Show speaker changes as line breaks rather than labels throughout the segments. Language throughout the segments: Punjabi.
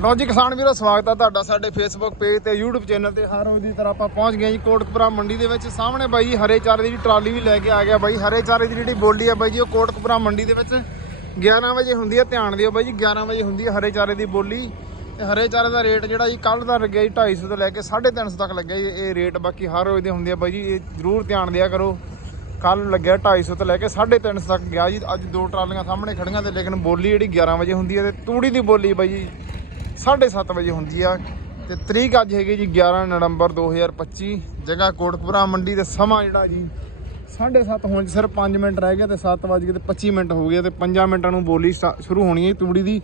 ਲੋ ਜੀ ਕਿਸਾਨ ਵੀਰੋ, ਸਵਾਗਤ ਹੈ ਤੁਹਾਡਾ ਸਾਡੇ ਫੇਸਬੁੱਕ ਪੇਜ ਤੇ, YouTube ਚੈਨਲ ਤੇ। ਹਰ ਰੋਜ਼ ਦੀ ਤਰ੍ਹਾਂ ਆਪਾਂ ਪਹੁੰਚ ਗਏ ਜੀ ਕੋਟਕਪੁਰਾ ਮੰਡੀ ਦੇ ਵਿੱਚ। ਸਾਹਮਣੇ ਬਾਈ ਜੀ ਹਰੇ ਚਾਰੇ ਦੀ ਟਰਾਲੀ ਵੀ ਲੈ ਕੇ ਆ ਗਿਆ ਬਾਈ। ਹਰੇ ਚਾਰੇ ਦੀ ਜਿਹੜੀ ਬੋਲੀ ਆ ਬਾਈ ਜੀ, ਉਹ ਕੋਟਕਪੁਰਾ ਮੰਡੀ ਦੇ ਵਿੱਚ 11 ਵਜੇ ਹੁੰਦੀ ਹੈ ਧਿਆਨ ਦਿਓ ਬਾਈ ਜੀ 11 ਵਜੇ ਹੁੰਦੀ ਹੈ ਹਰੇ ਚਾਰੇ ਦੀ ਬੋਲੀ। ਤੇ ਹਰੇ ਚਾਰੇ ਦਾ ਰੇਟ ਜਿਹੜਾ ਜੀ ਕੱਲ ਦਾ ਲੱਗਿਆ ਜੀ 250 ਤੋਂ ਲੈ ਕੇ 350 ਤੱਕ ਲੱਗਿਆ ਜੀ। ਇਹ ਰੇਟ ਬਾਕੀ ਹਰ ਰੋਜ਼ ਦੇ ਹੁੰਦੇ ਆ ਬਾਈ ਜੀ, ਇਹ ਜ਼ਰੂਰ ਧਿਆਨ ਦਿਆ ਕਰੋ। ਕੱਲ ਲੱਗਿਆ 250 ਤੋਂ ਲੈ ਕੇ 350 ਤੱਕ ਗਿਆ ਜੀ। ਅੱਜ ਦੋ ਟਰਾਲੀਆਂ ਸਾਹਮਣੇ ਖੜੀਆਂ ਤੇ ਲੇਕਿਨ ਬੋਲੀ ਜਿਹੜੀ 11 ਵਜੇ ਹੁੰਦੀ ਹੈ ਤੇ ਤੂੜੀ ਦੀ ਬੋਲੀ ਬਾਈ ਜੀ। 7:30 ਵਜੇ ਹੁੰਦੀ ਆ ਤੇ ਤਰੀਕ ਅੱਜ ਹੈਗੀ ਜੀ 11 ਨਵੰਬਰ 2025 ਜਗ੍ਹਾ ਕੋਟਕਪੁਰਾ ਮੰਡੀ ਤੇ ਸਮਾਂ ਜਿਹੜਾ ਜੀ 7:30 ਹੋਣ 'ਚ ਸਿਰਫ 5 ਮਿੰਟ ਰਹਿ ਗਏ ਤੇ 7 ਵਜ ਕੇ ਤੇ 25 ਮਿੰਟ ਹੋ ਗਏ ਤੇ 5 ਮਿੰਟਾਂ ਨੂੰ ਬੋਲੀ ਸਟਾ- ਸ਼ੁਰੂ ਹੋਣੀ ਹੈ ਤੂੜੀ ਦੀ।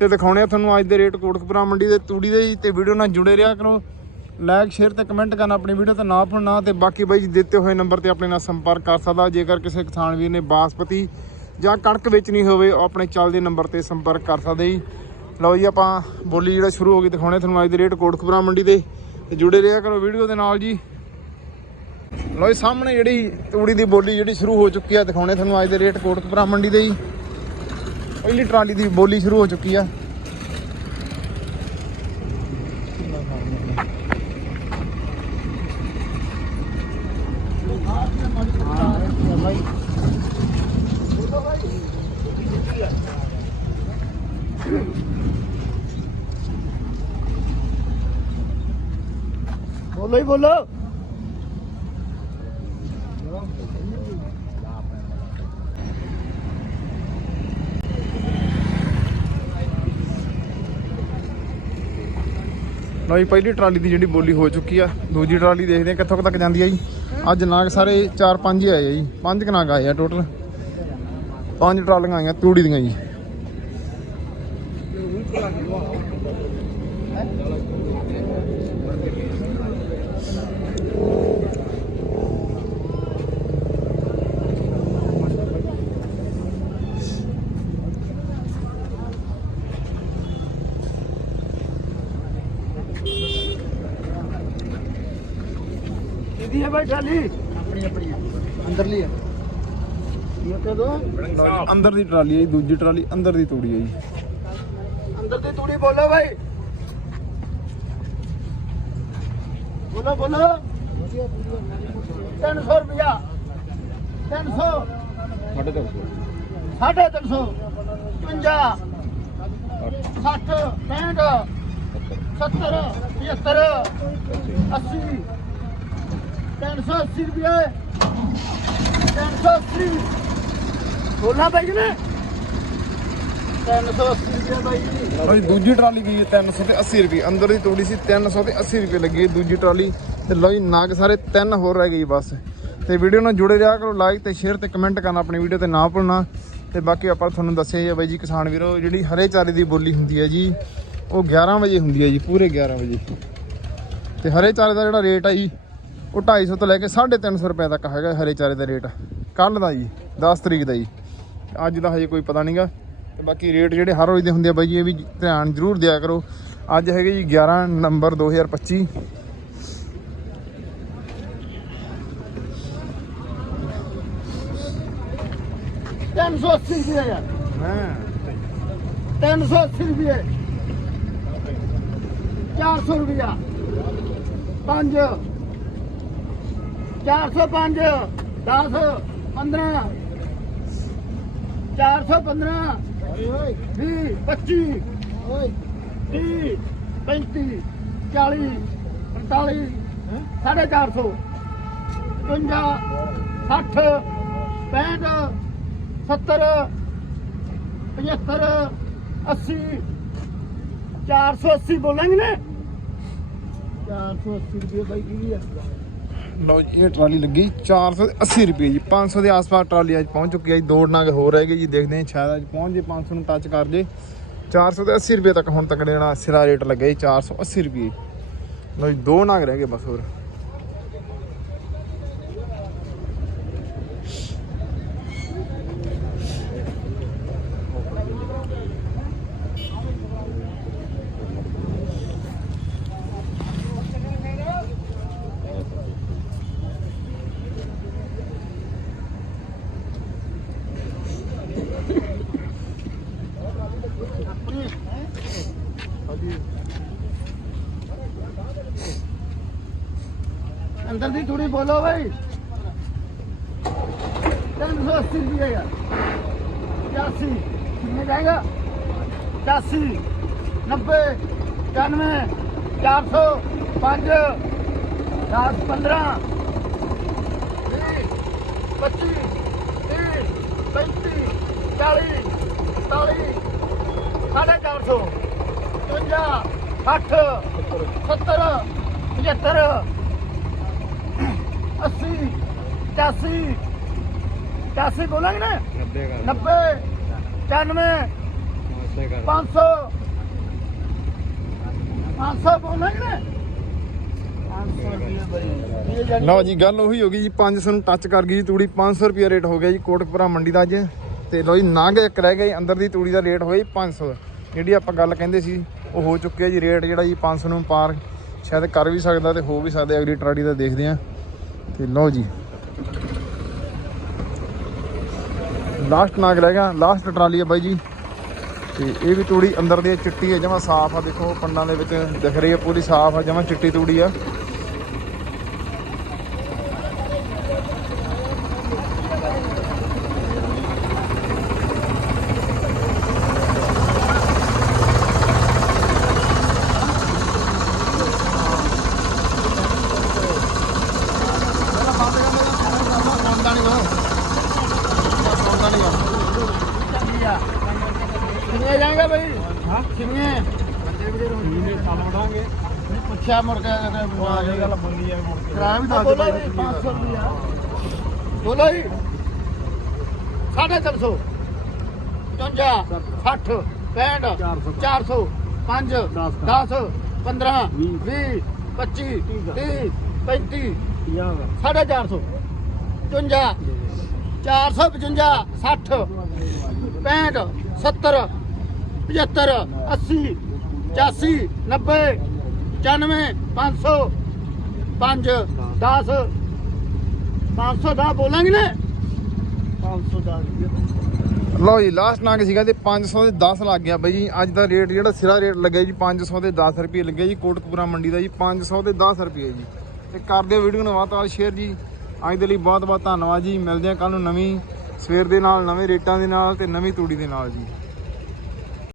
ਤੇ ਦਿਖਾਉਣੇ ਆ ਤੁਹਾਨੂੰ ਅੱਜ ਦੇ ਰੇਟ ਕੋਟਕਪੁਰਾ ਮੰਡੀ ਦੇ ਤੂੜੀ ਦੇ ਜੀ ਤੇ ਵੀਡੀਓ ਨਾਲ ਜੁੜੇ ਰਿਹਾ ਕਰੋ। ਲਾਈਕ, ਸ਼ੇਅਰ ਤੇ ਕਮੈਂਟ ਕਰਨਾ, ਆਪਣੀ ਵੀਡੀਓ ਤੇ ਨਾ ਭੁੱਲਣਾ ਤੇ ਬਾਕੀ ਬਾਈ ਜੀ ਦਿੱਤੇ ਹੋਏ ਨੰਬਰ ਤੇ ਆਪਣੇ ਨਾਲ ਸੰਪਰਕ ਕਰ ਸਕਦਾ। ਜੇਕਰ ਕਿਸੇ ਕਿਸਾਨ ਵੀਰ ਨੇ ਬਾਸਪਤੀ ਜਾਂ ਕਣਕ ਵੇਚਣੀ ਹੋਵੇ, ਉਹ ਆਪਣੇ ਚੱਲਦੇ ਨੰਬਰ ਤੇ ਸੰਪਰਕ ਕਰ ਸਕਦੇ ਜੀ। ਲਓ ਜੀ, ਆਪਾਂ ਬੋਲੀ ਜਿਹੜਾ ਸ਼ੁਰੂ ਹੋ ਗਈ, ਦਿਖਾਉਣੇ ਤੁਹਾਨੂੰ ਅੱਜ ਦੇ ਰੇਟ ਕੋਟਕਪੁਰਾ ਮੰਡੀ ਦੇ। ਤੇ ਜੁੜੇ ਰਿਹਾ ਕਰੋ ਵੀਡੀਓ ਦੇ ਨਾਲ ਜੀ। ਲਓ ਜੀ, ਸਾਹਮਣੇ ਜਿਹੜੀ ਤੂੜੀ ਦੀ ਬੋਲੀ ਜਿਹੜੀ ਸ਼ੁਰੂ ਹੋ ਚੁੱਕੀ ਆ, ਦਿਖਾਉਣੇ ਤੁਹਾਨੂੰ ਅੱਜ ਦੇ ਰੇਟ ਕੋਟਕਪੁਰਾ ਮੰਡੀ ਦੇ ਜੀ। ਪਹਿਲੀ ਟਰਾਲੀ ਦੀ ਬੋਲੀ ਸ਼ੁਰੂ ਹੋ ਚੁੱਕੀ ਆ।
ਬੋਲੋ ਹੀ ਬੋਲੋ।
ਲਓ ਜੀ, ਪਹਿਲੀ ਟਰਾਲੀ ਦੀ ਜਿਹੜੀ ਬੋਲੀ ਹੋ ਚੁੱਕੀ ਆ। ਦੂਜੀ ਟਰਾਲੀ ਦੇਖਦੇ ਆ ਕਿੱਥੋਂ ਕੁ ਤੱਕ ਜਾਂਦੀ ਆ ਜੀ। ਅੱਜ ਨਾਗ ਸਾਰੇ 4-5 ਹੀ ਆਏ ਆ ਜੀ। ਪੰਜ ਕੁ ਨਾਗ ਆਏ ਆ ਟੋਟਲ ਪੰਜ ਟਰਾਲੀਆਂ ਆਈਆਂ ਤੂੜੀ ਦੀਆਂ ਜੀ।
ਕਿਹਦੀ ਹੈ ਭਾਈ ਟਰਾਲੀ ਆਪਣੀ ਆਪਣੀ ਅੰਦਰਲੀ ਹੈ। ਇਹ ਤੇ ਦੋ।
ਅੰਦਰ ਦੀ ਟਰਾਲੀ ਹੈ ਜੀ ਦੂਜੀ ਟਰਾਲੀ ਅੰਦਰ ਦੀ ਤੂੜੀ ਹੈ ਜੀ।
ਅੰਦਰ ਦੀ ਤੂੜੀ ਬੋਲੋ ਭਾਈ ਬੋਲੋ ਬੋਲੋ। 300 ਰੁਪਿਆ 300 ਸਾਢੇ 300 50 60 65 70 75 80 380 ਰੁਪਏ। 380 ਬੋਲਣਾ ਭਾਈ ਨੇ? 380 ਰੁਪਏ ਭਾਈ ਜੀ।
ਲਓ ਦੂਜੀ ਟਰਾਲੀ ਗਈ ਹੈ 300 ਤੇ 80 ਰੁਪਏ। ਅੰਦਰ ਦੀ ਤੂੜੀ ਸੀ 300 ਤੇ 80 ਰੁਪਏ ਲੱਗੀ ਹੈ ਦੂਜੀ ਟਰਾਲੀ। ਤੇ ਲਓ ਜੀ, ਨਾਗ ਸਾਰੇ ਤਿੰਨ ਹੋਰ ਰਹਿ ਗਈ ਬਸ। ਤੇ ਵੀਡੀਓ ਨਾਲ ਜੁੜੇ ਰਿਹਾ ਕਰੋ ਲਾਈਕ ਤੇ ਸ਼ੇਅਰ ਤੇ ਕਮੈਂਟ ਕਰਨਾ, ਆਪਣੀ ਵੀਡੀਓ ਤੇ ਨਾ ਭੁੱਲਣਾ। ਤੇ ਬਾਕੀ ਆਪਾਂ ਤੁਹਾਨੂੰ ਦੱਸਿਆ ਜੀ ਬਾਈ ਜੀ, ਕਿਸਾਨ ਵੀਰੋ, ਜਿਹੜੀ ਹਰੇ ਚਾਰੇ ਦੀ ਬੋਲੀ ਹੁੰਦੀ ਹੈ ਜੀ, ਉਹ 11 ਵਜੇ ਹੁੰਦੀ ਹੈ ਜੀ, ਪੂਰੇ 11 ਵਜੇ। ਤੇ ਹਰੇ ਚਾਰੇ ਦਾ ਜਿਹੜਾ ਰੇਟ ਆ ਜੀ ਉਹ 250 ਤੋਂ ਲੈ ਕੇ 350 ਰੁਪਏ ਤੱਕ ਹੈਗਾ ਹਰੇ ਚਾਰੇ ਦਾ ਰੇਟ। ਕੱਲ ਦਾ ਜੀ 10 ਤਰੀਕ ਦਾ ਜੀ। ਅੱਜ ਦਾ ਹਜੇ ਕੋਈ ਪਤਾ ਨਹੀਂਗਾ। ਤੇ ਬਾਕੀ ਰੇਟ ਜਿਹੜੇ ਹਰ ਰੋਜ਼ ਦੇ ਹੁੰਦੇ ਆ ਬਾਈ ਜੀ ਇਹ ਵੀ ਧਿਆਨ ਜ਼ਰੂਰ ਦਿਆ ਕਰੋ। ਅੱਜ ਹੈਗੇ ਜੀ 11 ਨਵੰਬਰ 2025
380 ਰੁਪਏ ਯਾਰ।
ਹਾਂ।
380 ਰੁਪਏ। 400 ਰੁਪਿਆ 5 405 10 15 415 20 25 30 35 40 45 ਸਾਢੇ 400 55 60 65 70 75 80 480 ਬੋਲਾਂਗੇ ਨੇ? 480 ਰੁਪਏ ਬਾਈ, ਕੀ ਹੈ
ਲਓ ਜੀ, ਇਹ ਟਰਾਲੀ ਲੱਗੀ 480 ਰੁਪਏ ਜੀ। 500 ਦੇ ਆਸ-ਪਾਸ ਟਰਾਲੀ ਅੱਜ ਪਹੁੰਚ ਚੁੱਕੀ ਹੈ ਜੀ। ਦੋ ਨਾਗ ਹੋਰ ਰਹਿ ਗਏ ਜੀ, ਦੇਖਦੇ ਹਾਂ ਸ਼ਾਇਦ ਅੱਜ ਪਹੁੰਚ ਜੇ 500 ਨੂੰ ਟੱਚ ਕਰ ਜੇ। 400 ਤੇ 80 ਰੁਪਏ ਤੱਕ ਹੁਣ ਤੱਕ ਜਿਹੜਾ ਸਿਰਾ ਰੇਟ ਲੱਗਿਆ ਜੀ 480 ਰੁਪਏ। ਲਓ ਜੀ, ਦੋ ਨਾਗ ਰਹਿ ਗਏ ਬਸ ਹੋਰ।
अंदर दी थोड़ी बोलो भाई तीन सौ अस्सी रुपये का पचासी कितने जाएगा पचासी नब्बे इक्यानवे चार सौ पाँच दस पंद्रह बीस पच्चीस तीस पैंतीस चालीस इकतालीस साढ़े चार सौ पचवंजा सठ सत्तर पचहत्तर
ਲਓ ਜੀ ਗੱਲ ਉਹੀ ਹੋ ਗਈ ਜੀ 500 ਨੂੰ ਟੱਚ ਕਰ ਗਈ ਤੂੜੀ 500 ਰੁਪਿਆ ਰੇਟ ਹੋ ਗਿਆ ਜੀ ਕੋਟਪੁਰਾ ਮੰਡੀ ਦਾ ਅੱਜ। ਤੇ ਲਓ ਜੀ ਨਾਂਗ ਇੱਕ ਰਹਿ ਗਏ ਅੰਦਰ ਦੀ ਤੂੜੀ ਦਾ ਰੇਟ ਹੋਇਆ ਜੀ 500 ਜਿਹੜੀ ਆਪਾਂ ਗੱਲ ਕਹਿੰਦੇ ਸੀ ਉਹ ਹੋ ਚੁੱਕੀ ਜੀ ਰੇਟ ਜਿਹੜਾ ਜੀ 500 ਨੂੰ ਪਾਰ। ਸ਼ਾਇਦ ਕਰ ਵੀ ਸਕਦਾ ਤੇ ਹੋ ਵੀ ਸਕਦਾ ਅਗਲੀ ਟਰਾਲੀ ਦਾ ਦੇਖਦੇ ਆਂ ਤੇ ਲਓ ਜੀ। ਲਾਸਟ ਨਾਗ ਰਹਿ ਗਿਆ ਲਾਸਟ ਟਰਾਲੀ ਹੈ ਬਾਈ ਜੀ। ਤੇ ਇਹ ਵੀ ਤੂੜੀ ਅੰਦਰ ਦੀ ਚਿੱਟੀ ਹੈ ਜਮਾ ਸਾਫ਼ ਆ, ਦੇਖੋ, ਪੰਡਾਂ ਦੇ ਵਿੱਚ ਦਿਖ ਰਹੀ ਹੈ ਪੂਰੀ ਸਾਫ਼ ਆ, ਜਮਾ ਚਿੱਟੀ ਤੂੜੀ ਆ।
ਪੁੱਛਿਆ ਮੁੜ ਕੇ ਗੱਲ ਬੋਲੀ ਹੈ ਕਿਰਾਇਆ ਵੀ ਦੱਸ ਦੇ 500 ਰੁਪਿਆ ਬੋਲੋ ਜੀ। 350 55 60 65 400 5 10 15 20 25 30 35 ਸਾਢੇ 400 55 455 60 65 70 75 80 85 90 95 500 5 10 510 ਬੋਲਾਂਗੇ ਨਾ? 510
ਲਓ ਜੀ ਲਾਸਟ ਨਾਗ ਸੀਗਾ ਤੇ 500 ਦੇ 10 ਲੱਗ ਗਿਆ ਬਾਈ ਜੀ। ਅੱਜ ਦਾ ਰੇਟ ਜਿਹੜਾ ਸਿਰਾ ਰੇਟ ਲੱਗਿਆ ਜੀ 500 ਦੇ 10 ਰੁਪਏ ਲੱਗਿਆ ਜੀ, ਕੋਟਕਪੂਰਾ ਮੰਡੀ ਦਾ ਜੀ 500 ਦੇ 10 ਰੁਪਏ ਜੀ। ਤੇ ਕਰ ਦਿਓ ਵੀਡੀਓ ਨੂੰ ਵੱਧ ਤੋਂ ਵੱਧ ਸ਼ੇਅਰ ਜੀ। ਅੱਜ ਦੇ ਲਈ ਬਹੁਤ ਬਹੁਤ ਧੰਨਵਾਦ ਜੀ। ਮਿਲਦੇ ਹਾਂ ਕੱਲ ਨੂੰ ਨਵੀਂ, ਸਵੇਰ ਦੇ ਨਾਲ, ਨਵੇਂ ਰੇਟਾਂ ਦੇ ਨਾਲ ਤੇ ਨਵੀਂ ਤੂੜੀ ਦੇ ਨਾਲ ਜੀ।